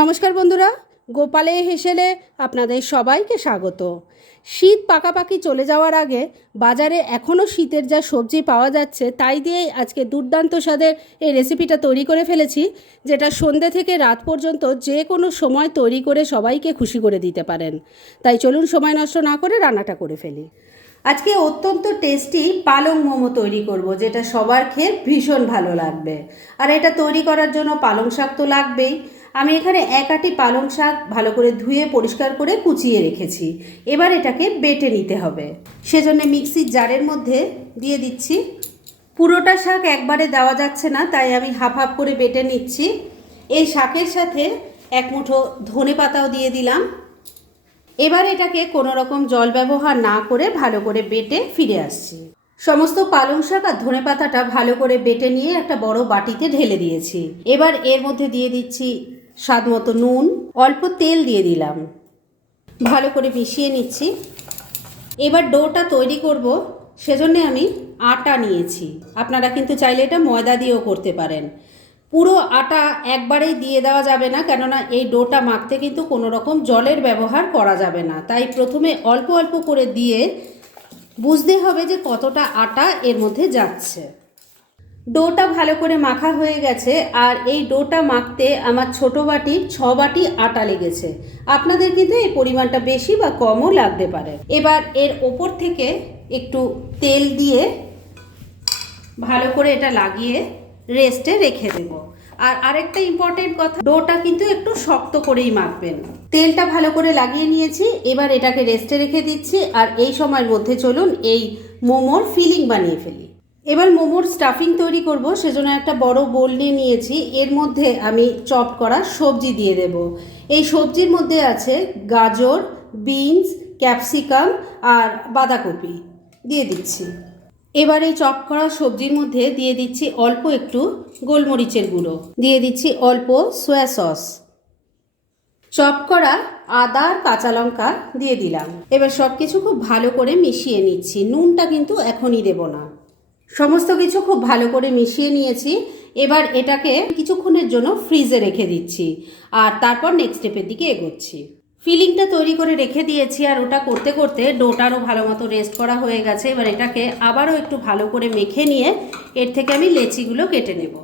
নমস্কার বন্ধুরা, গোপালে হেসেলে আপনাদের সবাইকে স্বাগত। শীত পাকাপাকি চলে যাওয়ার আগে বাজারে এখনও শীতের যা সবজি পাওয়া যাচ্ছে তাই দিয়েই আজকে দুর্দান্ত স্বাদের এই রেসিপিটা তৈরি করে ফেলেছি, যেটা সন্ধ্যে থেকে রাত পর্যন্ত যে কোনো সময় তৈরি করে সবাইকে খুশি করে দিতে পারেন। তাই চলুন সময় নষ্ট না করে রান্নাটা করে ফেলি। আজকে অত্যন্ত টেস্টি পালং মোমো তৈরি করব, যেটা সবার খেয়ে ভীষণ ভালো লাগবে। আর এটা তৈরি করার জন্য পালং শাক তো লাগবেই। আমি এখানে এক আটি পালং শাক ভালো করে ধুয়ে পরিষ্কার করে কুচিয়ে রেখেছি। এবার এটাকে বেটে নিতে হবে। সেজন্য মিক্সির জারের মধ্যে দিয়ে দিচ্ছি। পুরোটা শাক একবারে দেওয়া যাচ্ছে না, তাই আমি হাফ হাফ করে বেটে নিচ্ছি। এই শাকের সাথে এক মুঠো ধনে পাতাও দিয়ে দিলাম। এবার এটাকে কোনো রকম জল ব্যবহার না করে ভালো করে বেটে ফিরে আসছি। সমস্ত পালং শাক আর ধনে পাতাটা ভালো করে বেটে নিয়ে একটা বড় বাটিতে ঢেলে দিয়েছি। এবার এর মধ্যে দিয়ে দিচ্ছি স্বাদ মতো নুন, অল্প তেল দিয়ে দিলাম। ভালো করে মিশিয়ে নিচ্ছি। এবার ডোটা তৈরি করব। সেজন্য আমি আটা নিয়েছি। আপনারা কিন্তু চাইলে এটা ময়দা দিয়েও করতে পারেন। পুরো আটা একবারেই দিয়ে দেওয়া যাবে না, কেননা এই ডোটা মাখতে কিন্তু কোনো রকম জলের ব্যবহার করা যাবে না। তাই প্রথমে অল্প অল্প করে দিয়ে বুঝতে হবে যে কতটা আটা এর মধ্যে যাচ্ছে। ডোটা ভালো করে মাখা হয়ে গেছে, আর এই ডোটা মাখতে আমার ছোট বাটির ছ বাটি আটা লেগেছে। আপনাদের কিন্তু এই পরিমাণটা বেশি বা কমও লাগতে পারে। এবার এর ওপর থেকে একটু তেল দিয়ে ভালো করে এটা লাগিয়ে রেস্টে রেখে দেব। আর আরেকটা ইম্পর্টেন্ট কথা, ডোটা কিন্তু একটু শক্ত করেই মাখবেন। তেলটা ভালো করে লাগিয়ে নিয়েছি, এবার এটাকে রেস্টে রেখে দিচ্ছি, আর এই সময়ের মধ্যে চলুন এই মোমোর ফিলিং বানিয়ে ফেলি। এবার মোমোর স্টাফিং তৈরি করব, সেজন্য একটা বড় বোল নিয়ে নিয়েছি। এর মধ্যে আমি চপ করা সবজি দিয়ে দেব। এই সবজির মধ্যে আছে গাজর বিনস ক্যাপসিকাম আর বাঁধাকপি। দিয়ে দিচ্ছি। এবার এই চপ করা সবজির মধ্যে দিয়ে দিচ্ছি অল্প একটু গোলমরিচের গুঁড়ো। দিয়ে দিচ্ছি অল্প সোয়া সস চপ করা আদা আর কাঁচা লঙ্কা দিয়ে দিলাম। এবার সব কিছু খুব ভালো করে মিশিয়ে নিচ্ছি। নুনটা কিন্তু এখনই দেব না। সমস্ত কিছু খুব ভালো করে মিশিয়ে নিয়েছি। এবার এটাকে কিছুক্ষণের জন্য ফ্রিজে রেখে দিচ্ছি আর তারপর নেক্সট স্টেপের দিকে এগোচ্ছি। ফিলিংটা তৈরি করে রেখে দিয়েছি আর ওটা করতে করতে ডোটারও ভালো মতো রেস্ট করা হয়ে গেছে। এবার এটাকে আবারও একটু ভালো করে মেখে নিয়ে এর থেকে আমি লেচিগুলো কেটে নেব।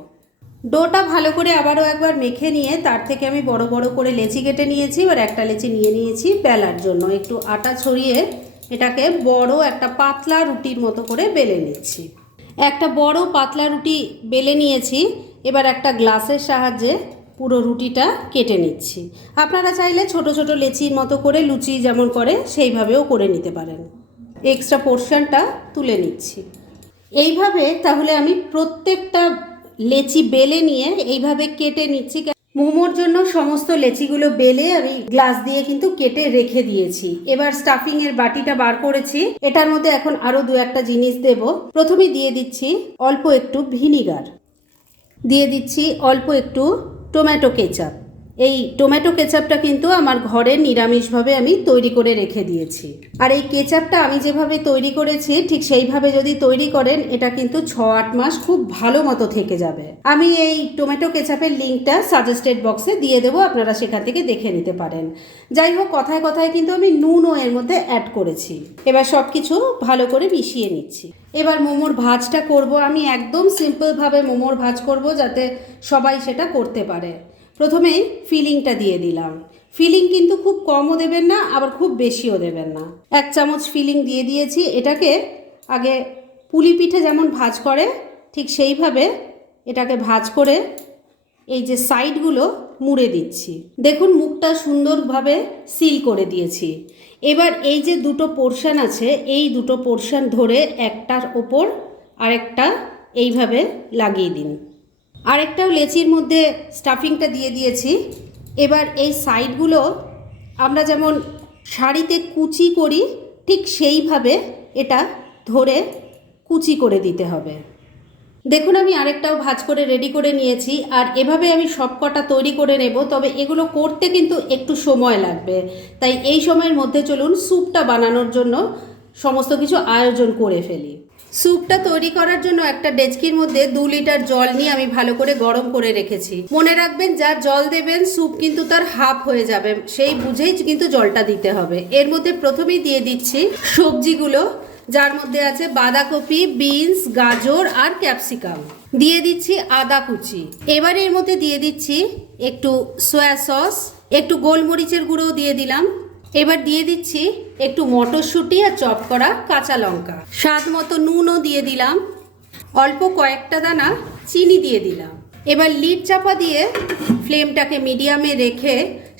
ডোটা ভালো করে আবারও একবার মেখে নিয়ে তার থেকে আমি বড় বড় করে লেচি কেটে নিয়েছি। এবার একটা লেচি নিয়ে নিয়েছি বেলার জন্য। একটু আটা ছড়িয়ে এটাকে বড় একটা পাতলা রুটির মতো করে বেলে নিচ্ছি। একটা বড় পাতলা রুটি বেলে নিয়েছি, এবার একটা গ্লাসের সাহায্যে পুরো রুটিটা কেটে নিচ্ছি। আপনারা চাইলে ছোট ছোট লেচির মতো করে লুচি যেমন করে, সেইভাবেও করে নিতে পারেন। এক্সট্রা পোর্শনটা তুলে নিচ্ছি। এইভাবে তাহলে আমি প্রত্যেকটা লেচি বেলে নিয়ে এইভাবে কেটে নিচ্ছি। মোমোর জন্য সমস্ত লেচিগুলো বেলে আমি গ্লাস দিয়ে কিন্তু কেটে রেখে দিয়েছি। এবার স্টাফিং এর বাটিটা বার করেছি। এটার মধ্যে এখন আরও দু একটা জিনিস দেব। প্রথমে দিয়ে দিচ্ছি অল্প একটু ভিনিগার। দিয়ে দিচ্ছি অল্প একটু টোম্যাটো কেচাপ। এই টোম্যাটো কেচাপটা কিন্তু আমার ঘরে নিরামিষভাবে আমি তৈরি করে রেখে দিয়েছি। আর এই কেচাপটা আমি যেভাবে তৈরি করেছি, ঠিক সেইভাবে যদি তৈরি করেন, এটা কিন্তু ছ আট মাস খুব ভালো মতো থেকে যাবে। আমি এই টোম্যাটো কেচাপের লিঙ্কটা সাজেস্টেড বক্সে দিয়ে দেবো, আপনারা সেখান থেকে দেখে নিতে পারেন। যাই হোক, কথায় কথায় কিন্তু আমি নুনও এর মধ্যে অ্যাড করেছি। এবার সব কিছু ভালো করে মিশিয়ে নিচ্ছি। এবার মোমোর ভাজটা করব। আমি একদম সিম্পলভাবে মোমোর ভাজ করব যাতে সবাই সেটা করতে পারে। প্রথমেই ফিলিংটা দিয়ে দিলাম। ফিলিং কিন্তু খুব কমও দেবেন না, আবার খুব বেশিও দেবেন না। এক চামচ ফিলিং দিয়ে দিয়েছি, এটাকে আগে পুলি পিঠে যেমন ভাজ করে, ঠিক সেইভাবে এটাকে ভাজ করে এই যে সাইডগুলো মুড়ে দিচ্ছি। দেখুন, মুখটা সুন্দরভাবে সিল করে দিয়েছি। এবার এই যে দুটো পোর্শন আছে, এই দুটো পোর্শন ধরে একটার ওপর আরেকটা এইভাবে লাগিয়ে দিন। আরেকটাও লেচির মধ্যে স্টাফিংটা দিয়ে দিয়েছি। এবার এই সাইডগুলো আমরা যেমন শাড়িতে কুচি করি, ঠিক সেইভাবে এটা ধরে কুচি করে দিতে হবে। দেখুন, আমি আরেকটাও ভাজ করে রেডি করে নিয়েছি। আর এভাবে আমি সব কটা তৈরি করে নেব, তবে এগুলো করতে কিন্তু একটু সময় লাগবে। তাই এই সময়ের মধ্যে চলুন, স্যুপটা বানানোর জন্য সমস্ত কিছু আয়োজন করে ফেলি। স্যুপটা তৈরি করার জন্য একটা ডেচকির মধ্যে দু লিটার জল নিয়ে আমি ভালো করে গরম করে রেখেছি। মনে রাখবেন, যা জল দেবেন, স্যুপ কিন্তু তার হাফ হয়ে যাবে। সেই বুঝেই কিন্তু জলটা দিতে হবে। এর মধ্যে প্রথমেই দিয়ে দিচ্ছি সবজিগুলো, যার মধ্যে আছে বাঁধাকপি, বিনস, গাজর আর ক্যাপসিকাম। দিয়ে দিচ্ছি আদা কুচি। এবার এর মধ্যে দিয়ে দিচ্ছি একটু সয়া সস, একটু গোলমরিচের গুঁড়ো দিয়ে দিলাম। এবার দিয়ে দিচ্ছি একটু মটরশুঁটি আর চপ করা কাঁচা লঙ্কা। স্বাদ মতো নুনও দিয়ে দিলাম। অল্প কয়েকটা দানা চিনি দিয়ে দিলাম। এবার লিড চাপা দিয়ে ফ্লেমটাকে মিডিয়ামে রেখে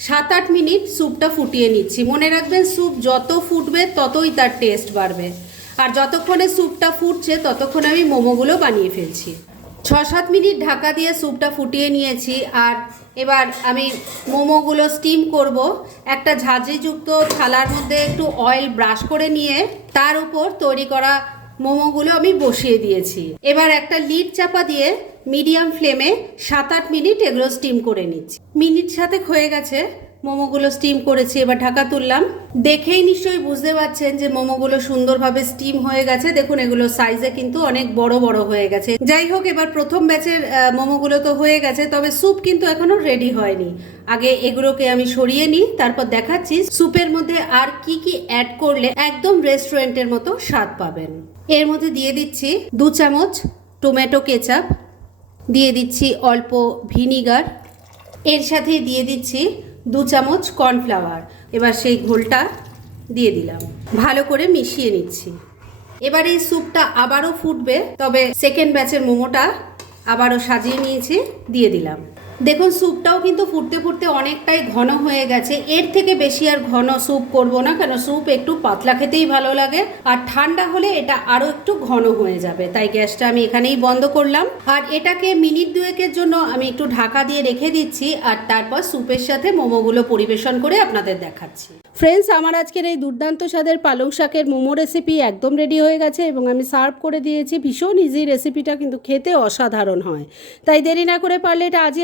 সাত আট মিনিট স্যুপটা ফুটিয়ে নিচ্ছি। মনে রাখবেন, স্যুপ যত ফুটবে ততই তার টেস্ট বাড়বে। আর যতক্ষণে স্যুপটা ফুটছে, ততক্ষণ আমি মোমোগুলো বানিয়ে ফেলছি। ছ সাত মিনিট ঢাকা দিয়ে স্যুপটা ফুটিয়ে নিয়েছি আর এবার আমি মোমোগুলো স্টিম করব। একটা ঝাঁঝরিযুক্ত থালার মধ্যে একটু অয়েল ব্রাশ করে নিয়ে তার উপর তৈরি করা মোমোগুলো আমি বসিয়ে দিয়েছি। এবার একটা লিড চাপা দিয়ে মিডিয়াম ফ্লেমে সাত আট মিনিট এগুলো স্টিম করে নিচ্ছি। মিনিট সাথে হয়ে গেছে। মোমোগুলো স্টিম করেছি, এবার ঢাকা তুললাম। দেখেই নিশ্চয়ই বুঝতে পারছেন যে মোমোগুলো সুন্দরভাবে স্টিম হয়ে গেছে। দেখুন, এগুলো সাইজে কিন্তু অনেক বড় বড় হয়ে গেছে। যাই হোক, এবার প্রথম ব্যাচের মোমোগুলো তো হয়ে গেছে, তবে স্যুপ কিন্তু এখনও রেডি হয়নি। আগে এগুলোকে আমি সরিয়ে নিই, তারপর দেখাচ্ছি স্যুপের মধ্যে আর কি কি অ্যাড করলে একদম রেস্টুরেন্টের মতো স্বাদ পাবেন। এর মধ্যে দিয়ে দিচ্ছি দু চামচ টমেটো কেচাপ দিয়ে দিচ্ছি অল্প ভিনিগার এর সাথে দিয়ে দিচ্ছি দু চামচ কর্নফ্লাওয়ার। এবার সেই ঘোলটা দিয়ে দিলাম। ভালো করে মিশিয়ে নিচ্ছি। এবার এই স্যুপটা আবারও ফুটবে, তবে সেকেন্ড ব্যাচের মোমোটা আবারও সাজিয়ে নিয়েছি, দিয়ে দিলাম। দেখুন, স্যুপটাও কিন্তু ফুটতে ফুটতে অনেকটাই ঘন হয়ে গেছে। এর থেকে বেশি আর ঘন স্যুপ করব না, কেন স্যুপ একটু পাতলা খেতেই ভালো লাগে। আর ঠান্ডা হলে এটা আরও একটু ঘন হয়ে যাবে, তাই গ্যাসটা আমি এখানেই বন্ধ করলাম। আর এটাকে মিনিট দুয়েকের জন্য আমি একটু ঢাকা দিয়ে রেখে দিচ্ছি, আর তারপর স্যুপের সাথে মোমোগুলো পরিবেশন করে আপনাদের দেখাচ্ছি। ফ্রেন্ডস, আমার আজকের এই দুর্দান্ত স্বাদের পালং শাকের মোমো রেসিপি একদম রেডি হয়ে গেছে এবং আমি সার্ভ করে দিয়েছি। ভীষণ ইজি রেসিপিটা কিন্তু খেতে অসাধারণ হয়। তাই দেরি না করে পারলে এটা আজই